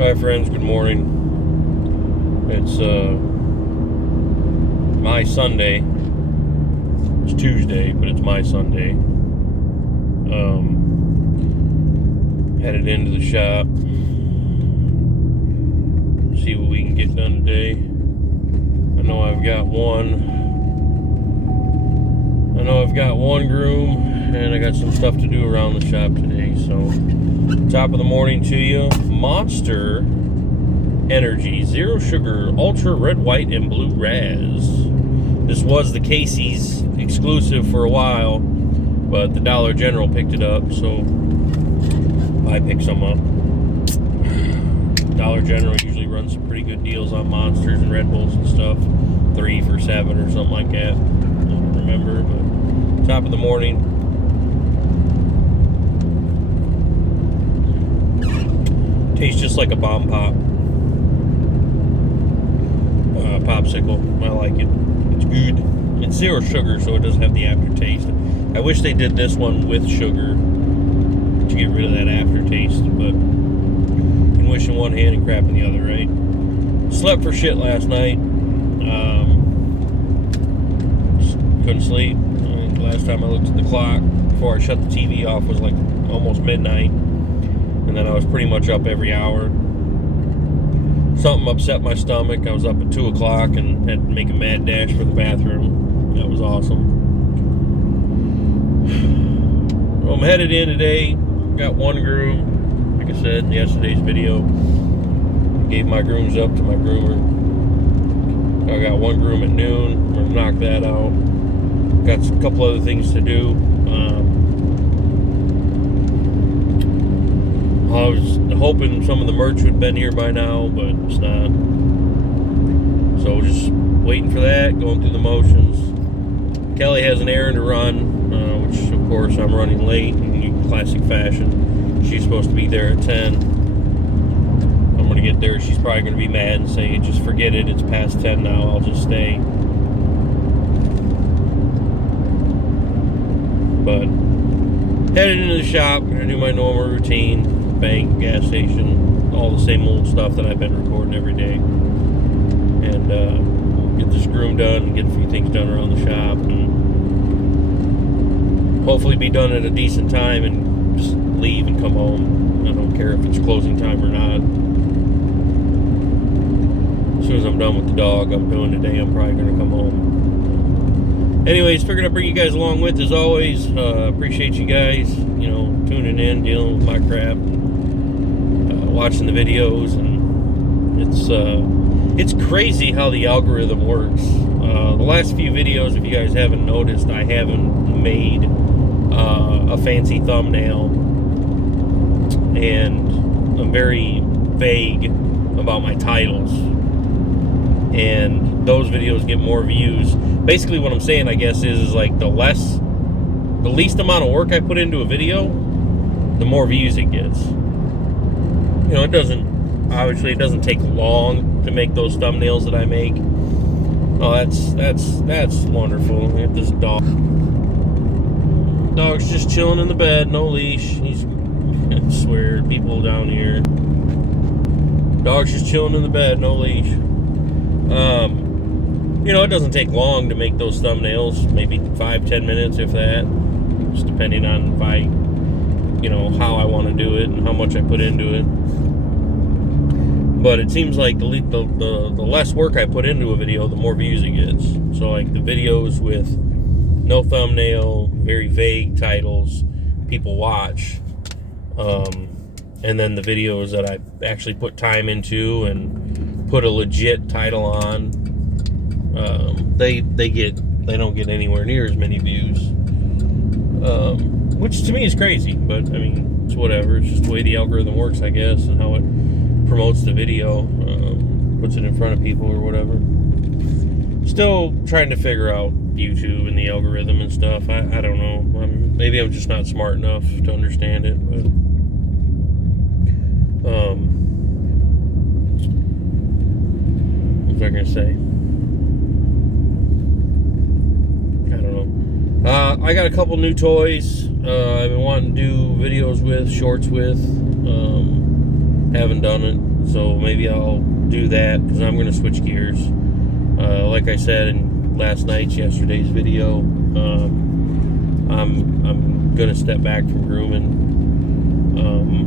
Hi friends, good morning. It's my Sunday. It's Tuesday, but it's my Sunday. Headed into the shop. See what we can get done today. I know I've got one groom, and I got some stuff to do around the shop today. So, top of the morning to you. Monster Energy Zero Sugar Ultra Red, White, and Blue Raz. This was the Casey's exclusive for a while, but the Dollar General picked it up, so I picked some up. Dollar General usually runs some pretty good deals on Monsters and Red Bulls and stuff. 3 for $7 or something like that. I don't remember, but top of the morning. Tastes just like a bomb pop. Popsicle. I like it. It's good. It's zero sugar, so it doesn't have the aftertaste. I wish they did this one with sugar to get rid of that aftertaste, but you can wish in one hand and crap in the other, right? Slept for shit last night. Couldn't sleep. Last time I looked at the clock before I shut the TV off was like almost midnight, and then I was pretty much up every hour. Something upset my stomach. I was up at 2 o'clock and had to make a mad dash for the bathroom. That was awesome. Well, I'm headed in today. Got one groom. Like I said in yesterday's video, gave my grooms up to my groomer. I got one groom at noon. I'm going to knock that out. Got a couple other things to do. I was hoping some of the merch would have been here by now, but it's not. So just waiting for that, going through the motions. Kelly has an errand to run, which of course I'm running late in classic fashion. She's supposed to be there at 10. I'm going to get there. She's probably going to be mad and say, just forget it. It's past 10 now. I'll just stay. But headed into the shop. Going to do my normal routine. Bank, gas station, all the same old stuff that I've been recording every day, and get this groom done and get a few things done around the shop, and hopefully be done at a decent time and just leave and come home. I don't care if it's closing time or not. As soon as I'm done with the dog I'm doing today, I'm probably going to come home. Anyways, figured I'd bring you guys along with, as always. Appreciate you guys, tuning in, dealing with my crap, watching the videos, and it's crazy how the algorithm works. The last few videos, if you guys haven't noticed, I haven't made a fancy thumbnail, and I'm very vague about my titles, and those videos get more views. Basically what I'm saying, I guess, is like the least amount of work I put into a video, the more views it gets. It doesn't take long to make those thumbnails that I make. Oh, that's wonderful. We have this dog's just chilling in the bed, no leash. I swear, people down here. Dog's just chilling in the bed, no leash. It doesn't take long to make those thumbnails, maybe 5-10 minutes, if that, just depending on how I want to do it and how much I put into it. But it seems like the less work I put into a video, the more views it gets. So like the videos with no thumbnail, very vague titles, people watch. And then the videos that I actually put time into and put a legit title on, they don't get anywhere near as many views. Which to me is crazy, but I mean, it's whatever. It's just the way the algorithm works, I guess, and how it promotes the video, puts it in front of people or whatever. Still trying to figure out YouTube and the algorithm and stuff. I don't know. Maybe I'm just not smart enough to understand it, but what was I gonna say? I don't know. I got a couple new toys I've been wanting to do videos with, shorts with. Haven't done it. So maybe I'll do that because I'm going to switch gears. Like I said in yesterday's video, I'm going to step back from grooming.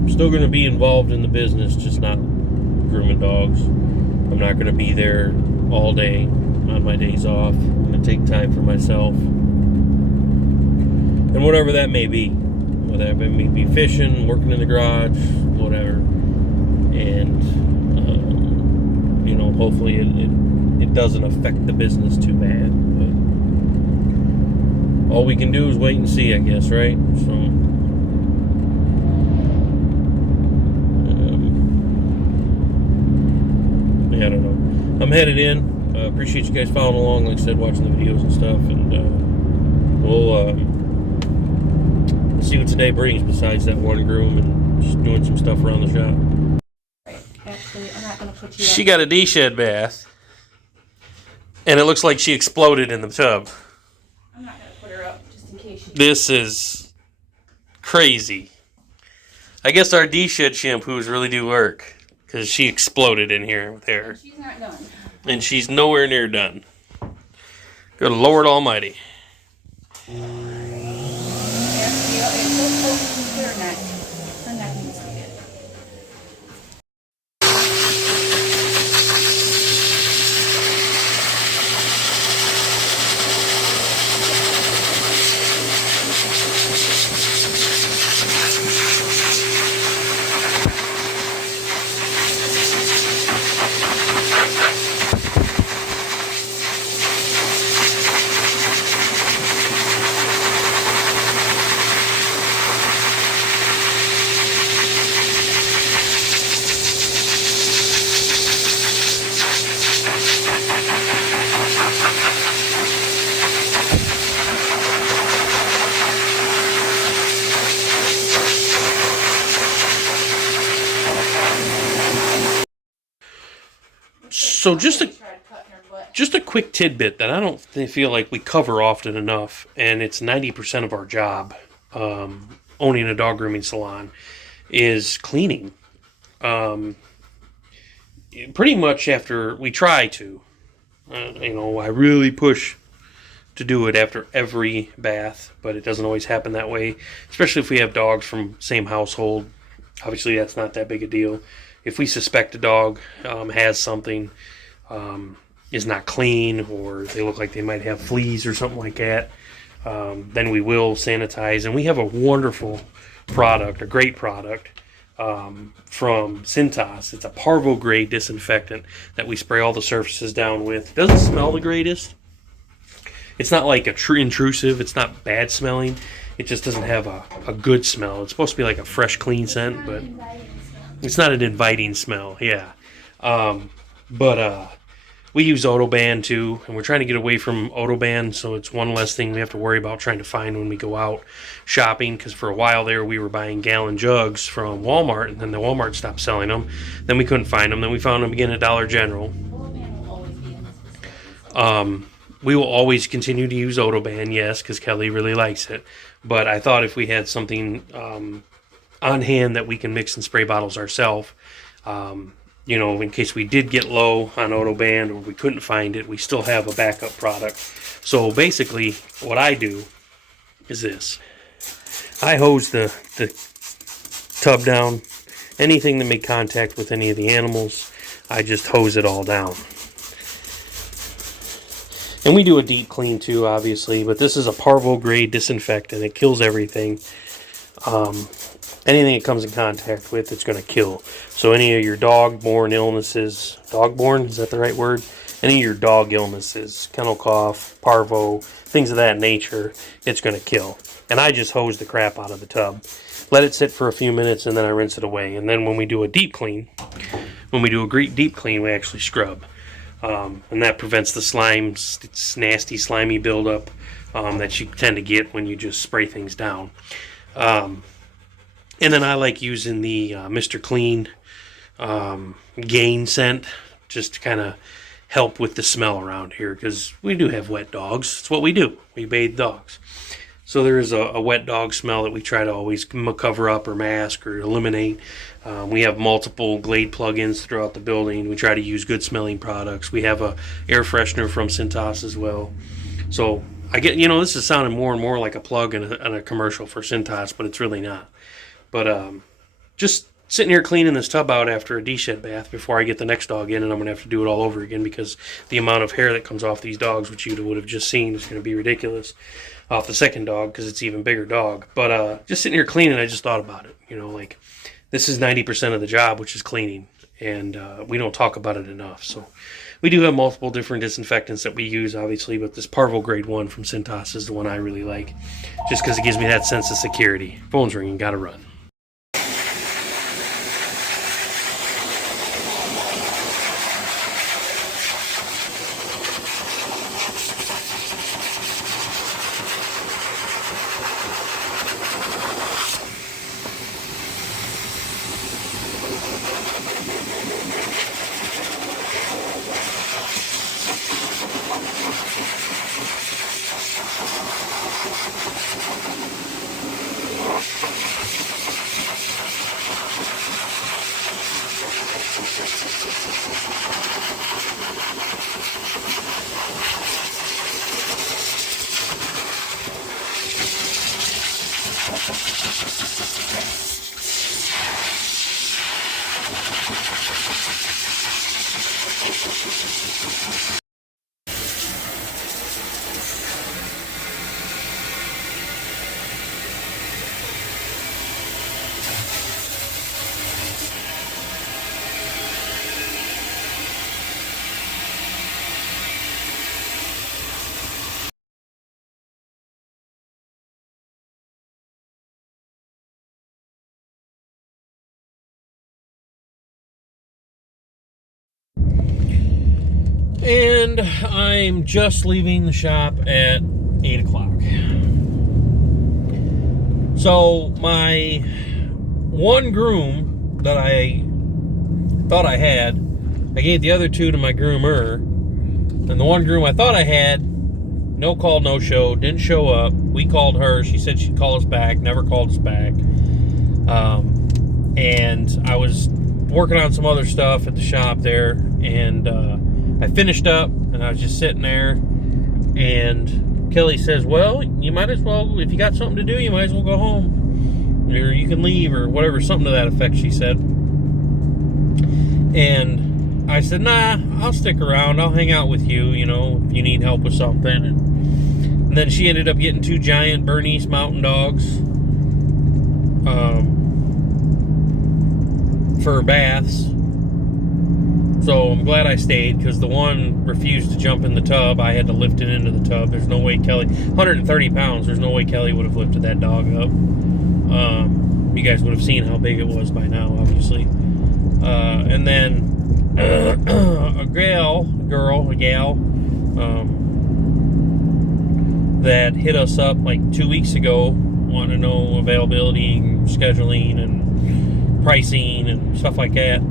Still going to be involved in the business, just not grooming dogs. I'm not going to be there all day on my days off. I'm going to take time for myself. And whatever that may be. Whether that may be fishing, working in the garage, whatever. And, hopefully it doesn't affect the business too bad. But all we can do is wait and see, I guess, right? So, I don't know. I'm headed in. Appreciate you guys following along, like I said, watching the videos and stuff. And we'll see what today brings besides that one groom and just doing some stuff around the shop. Actually, I'm not going to put you She got a D-shed bath, and it looks like she exploded in the tub. I'm not going to put her up just in case. This is crazy. I guess our D-shed shampoos really do work, because she exploded in here with hair. She's not done. And she's nowhere near done. Good Lord Almighty. So just a quick tidbit that I don't feel like we cover often enough, and it's 90% of our job, owning a dog grooming salon, is cleaning. Pretty much after we try to, I really push to do it after every bath, but it doesn't always happen that way, especially if we have dogs from same household. Obviously, that's not that big a deal. If we suspect a dog has something, is not clean, or they look like they might have fleas or something like that, then we will sanitize. And we have a wonderful product, a great product from Cintas. It's a Parvo grade disinfectant that we spray all the surfaces down with. It doesn't smell the greatest. It's not like intrusive. It's not bad smelling. It just doesn't have a good smell. It's supposed to be like a fresh, clean scent, but it's not an inviting smell. Yeah. But we use Autoban too, and we're trying to get away from Autoban, so it's one less thing we have to worry about trying to find when we go out shopping, because for a while there we were buying gallon jugs from Walmart, and then the Walmart stopped selling them. Then we couldn't find them. Then we found them again at Dollar General. We will always continue to use Autoban, yes, because Kelly really likes it. But I thought if we had something on hand that we can mix and spray bottles ourselves, in case we did get low on Autoban or we couldn't find it, we still have a backup product. So basically, what I do is this. I hose the tub down. Anything that made contact with any of the animals, I just hose it all down. And we do a deep clean too, obviously, but this is a Parvo grade disinfectant. It kills everything. Anything it comes in contact with, it's going to kill. So any of your dog-borne illnesses, dog-borne, is that the right word? Any of your dog illnesses, kennel cough, parvo, things of that nature, it's going to kill. And I just hose the crap out of the tub. Let it sit for a few minutes, and then I rinse it away. And then when we do a deep clean, we actually scrub. And that prevents the slime, it's nasty, slimy buildup that you tend to get when you just spray things down. And then I like using the Mr. Clean Gain scent just to kind of help with the smell around here, because we do have wet dogs. It's what we do. We bathe dogs. So there is a wet dog smell that we try to always cover up or mask or eliminate. We have multiple Glade plugins throughout the building. We try to use good smelling products. We have a air freshener from Cintas as well. So I get, this is sounding more and more like a plug and a commercial for Cintas, but it's really not. But just sitting here cleaning this tub out after a de-shed bath before I get the next dog in, and I'm going to have to do it all over again because the amount of hair that comes off these dogs, which you would have just seen, is going to be ridiculous off the second dog because it's an even bigger dog. But just sitting here cleaning, I just thought about it. Like this is 90% of the job, which is cleaning, and we don't talk about it enough. So we do have multiple different disinfectants that we use, obviously, but this Parvo Grade 1 from Cintas is the one I really like just because it gives me that sense of security. Phone's ringing, gotta run. And I'm just leaving the shop at 8 o'clock. So my one groom that I thought I had, I gave the other two to my groomer. And the one groom I thought I had, no call, no show, didn't show up. We called her. She said she'd call us back, never called us back. And I was working on some other stuff at the shop there, and I finished up, and I was just sitting there, and Kelly says, well, you might as well, if you got something to do, you might as well go home, or you can leave, or whatever, something to that effect, she said. And I said, nah, I'll stick around, I'll hang out with you, if you need help with something. And then she ended up getting 2 giant Bernese mountain dogs for baths. So I'm glad I stayed, because the one refused to jump in the tub. I had to lift it into the tub. There's no way Kelly, 130 pounds, there's no way Kelly would have lifted that dog up. You guys would have seen how big it was by now, obviously. And then a gal that hit us up like 2 weeks ago, wanting to know availability, and scheduling, and pricing, and stuff like that.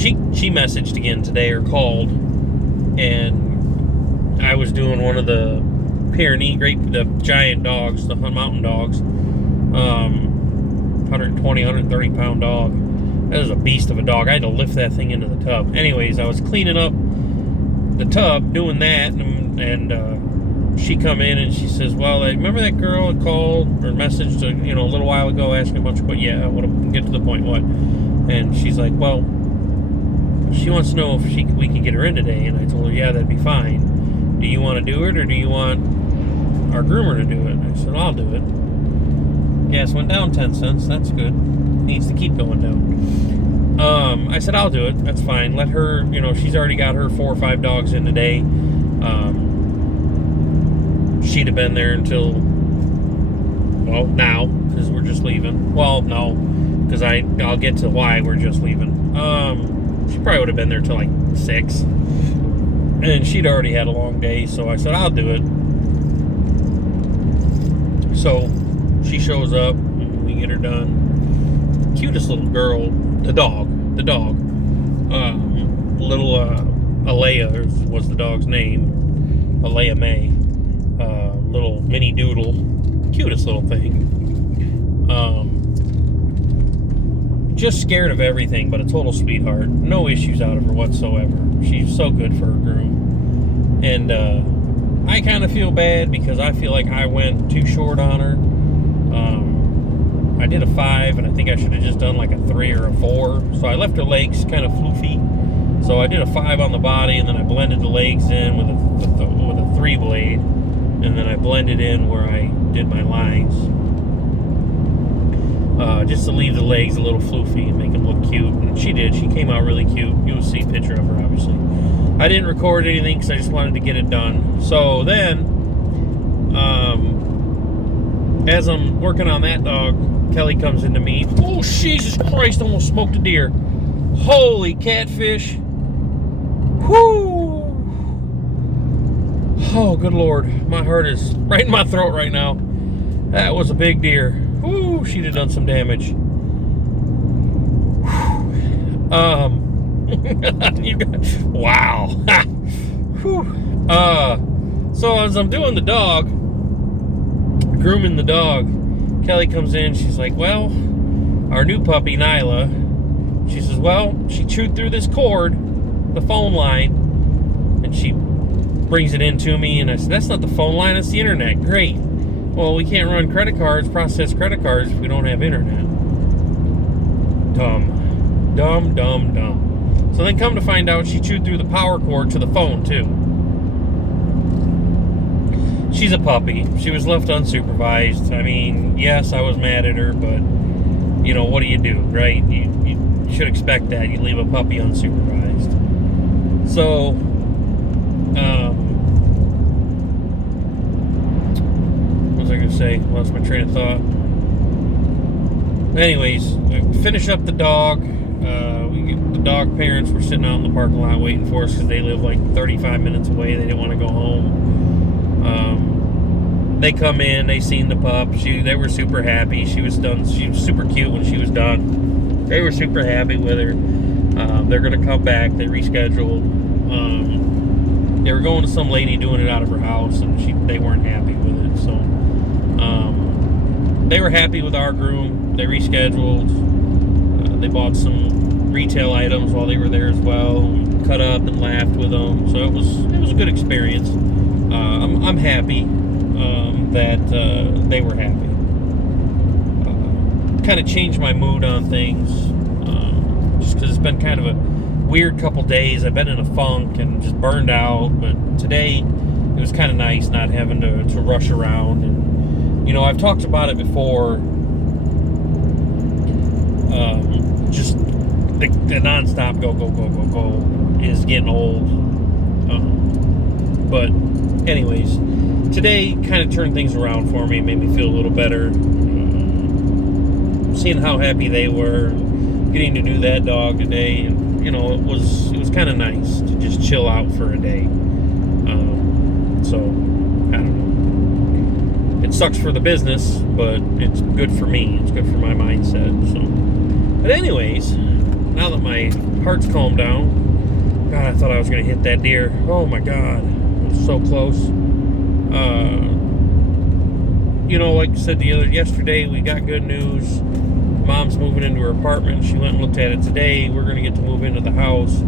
She messaged again today, or called, and I was doing one of the Pyrenees, the giant dogs, the mountain dogs, 120, 130 pound dog. That was a beast of a dog. I had to lift that thing into the tub. Anyways, I was cleaning up the tub, doing that, and she come in and she says, well, remember that girl that called or messaged a little while ago asking a bunch of questions? Yeah, we'll get to the point. What? And she's like, well, she wants to know if we can get her in today. And I told her, yeah, that'd be fine. Do you want to do it, or do you want our groomer to do it? I said, I'll do it. Gas went down 10 cents. That's good. Needs to keep going down. I said, I'll do it. That's fine. Let her, she's already got her 4 or 5 dogs in today. She'd have been there until, well, now, because we're just leaving. Well, no, because I'll get to why we're just leaving. She probably would have been there till like 6. And she'd already had a long day, so I said, I'll do it. So she shows up, we get her done. Cutest little girl, the dog. Little Alea was the dog's name, Alea May. little mini doodle, cutest little thing. Just scared of everything, but a total sweetheart. No issues out of her whatsoever. She's so good for her groom. And I kind of feel bad because I feel like I went too short on her. I did a 5, and I think I should have just done like a 3 or a 4. So I left her legs kind of floofy. So I did a 5 on the body, and then I blended the legs in with a 3 blade, and then I blended in where I did my lines, just to leave the legs a little floofy and make them look cute. And she did. She came out really cute. You'll see a picture of her, obviously. I didn't record anything because I just wanted to get it done. So then, as I'm working on that dog, Kelly comes into me. Oh, Jesus Christ, almost smoked a deer. Holy catfish. Whoo! Oh, good Lord. My heart is right in my throat right now. That was a big deer. Whoo, she'd have done some damage. You guys, wow. Whew. So as I'm doing the dog, grooming the dog, Kelly comes in. She's like, well, our new puppy, Nyla, she says, well, she chewed through this cord, the phone line, and she brings it in to me, and I said, that's not the phone line, it's the internet. Great. Well, we can't run credit cards, process credit cards if we don't have internet. Dumb. Dumb, dumb, dumb. So then come to find out she chewed through the power cord to the phone, too. She's a puppy. She was left unsupervised. I mean, yes, I was mad at her, but, you know, what do you do, right? You should expect that. You leave a puppy unsupervised. So, what was I going to say? Lost my train of thought. Anyways, finish up the dog. The dog parents were sitting out in the parking lot waiting for us because they live like 35 minutes away. They didn't want to go home. They come in, they seen the pup. They were super happy. She was done. She was super cute when she was done. They were super happy with her. They're gonna come back. They rescheduled. They were going to some lady doing it out of her house, and they weren't happy with it. So they were happy with our groom. They rescheduled. They bought some retail items while they were there as well. We cut up and laughed with them. So it was a good experience. I'm happy that they were happy. Kind of changed my mood on things, just because it's been kind of a weird couple days. I've been in a funk and just burned out, but today it was kind of nice not having to rush around. And, you know, I've talked about it before, just the nonstop go is getting old. But anyways, today kind of turned things around for me, made me feel a little better. Seeing how happy they were, getting to do that dog today, and you know, it was kind of nice to just chill out for a day. So I don't know. It sucks for the business, but it's good for me. It's good for my mindset. So, but anyways, now that my heart's calmed down, God, I thought I was gonna hit that deer. Oh my God, it was so close. You know, like I said yesterday, we got good news. Mom's moving into her apartment. She went and looked at it today. We're going to get to move into the house.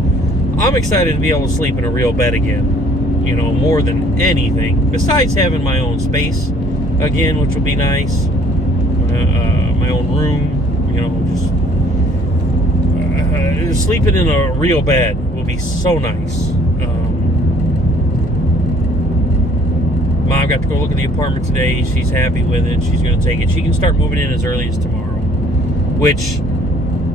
I'm excited to be able to sleep in a real bed again. You know, more than anything. Besides having my own space again, which will be nice. My own room. You know, just sleeping in a real bed will be so nice. Mom got to go look at the apartment today. She's happy with it. She's going to take it. She can start moving in as early as tomorrow, which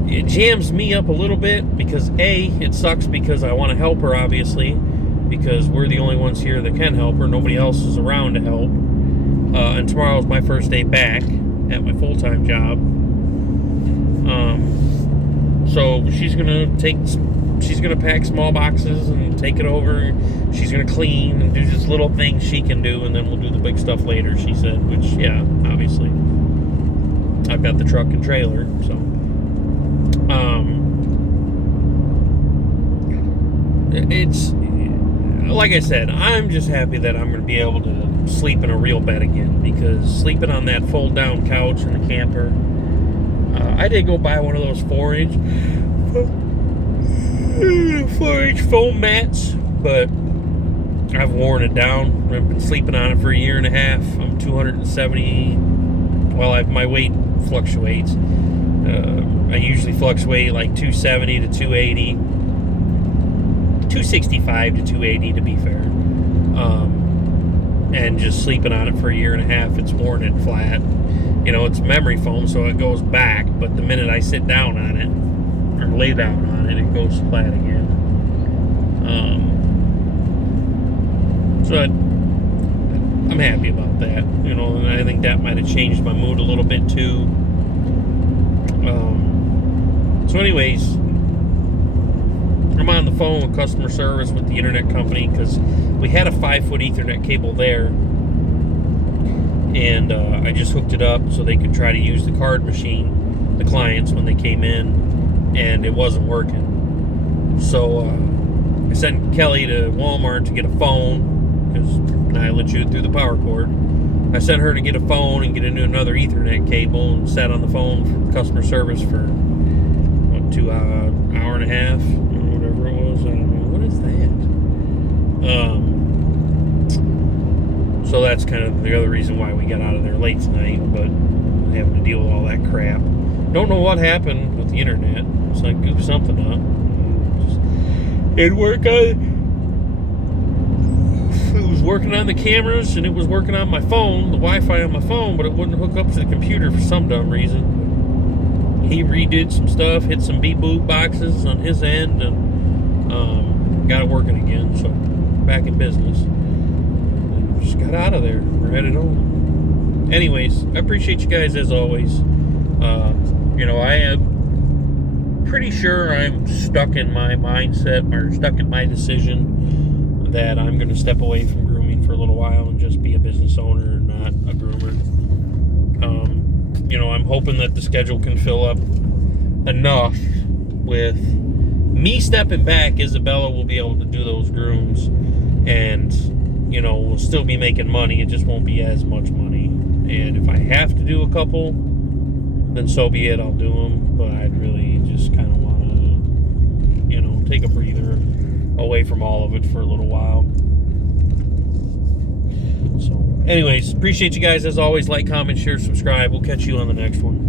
it jams me up a little bit because it sucks because I want to help her, obviously, because we're the only ones here that can help her. Nobody else is around to help. And tomorrow is my first day back at my full-time job. So she's going to pack small boxes and take it over. She's going to clean and do just little things she can do, and then we'll do the big stuff later, she said, which, yeah, obviously. I've got the truck and trailer, so. It's, like I said, I'm just happy that I'm going to be able to sleep in a real bed again, because sleeping on that fold down couch in the camper, I did go buy one of those 4-inch foam mats, but I've worn it down. I've been sleeping on it for a year and a half. I'm 270. Well, my weight fluctuates. I usually fluctuate like 270 to 280, 265 to 280 to be fair. And just sleeping on it for a year and a half, it's worn it flat. You know, it's memory foam, so it goes back, but the minute I sit down on it, or lay down on it, it goes flat again. So I'm happy about that, you know, and I think that might have changed my mood a little bit too. So anyways, I'm on the phone with customer service with the internet company, because we had a 5-foot Ethernet cable there, and I just hooked it up so they could try to use the card machine, the clients, when they came in, and it wasn't working. So I sent Kelly to Walmart to get a phone, because Nyla chewed through the power cord. I sent her to get a phone and get into another Ethernet cable, and sat on the phone for customer service for what, 2 hour and a half, or whatever it was. I don't know. What is that? So that's kind of the other reason why we got out of there late tonight, but having to deal with all that crap. Don't know what happened with the internet. It's like goofed something up. It was working on the cameras, and it was working on my phone, the Wi-Fi on my phone, but it wouldn't hook up to the computer for some dumb reason. He redid some stuff, hit some beep-boop boxes on his end, and got it working again, so back in business. And just got out of there. We're headed home. Anyways, I appreciate you guys as always. You know, I am pretty sure I'm stuck in my mindset, or stuck in my decision, that I'm going to step away from grooming for a little while and just be a business owner, not a groomer. You know, I'm hoping that the schedule can fill up enough with me stepping back. Isabella will be able to do those grooms, and, you know, we'll still be making money. It just won't be as much money. And if I have to do a couple, then so be it. I'll do them. But I'd really just kind of want to, you know, take a breather away from all of it for a little while. So anyways, appreciate you guys as always. Like, comment, share, subscribe. We'll catch you on the next one.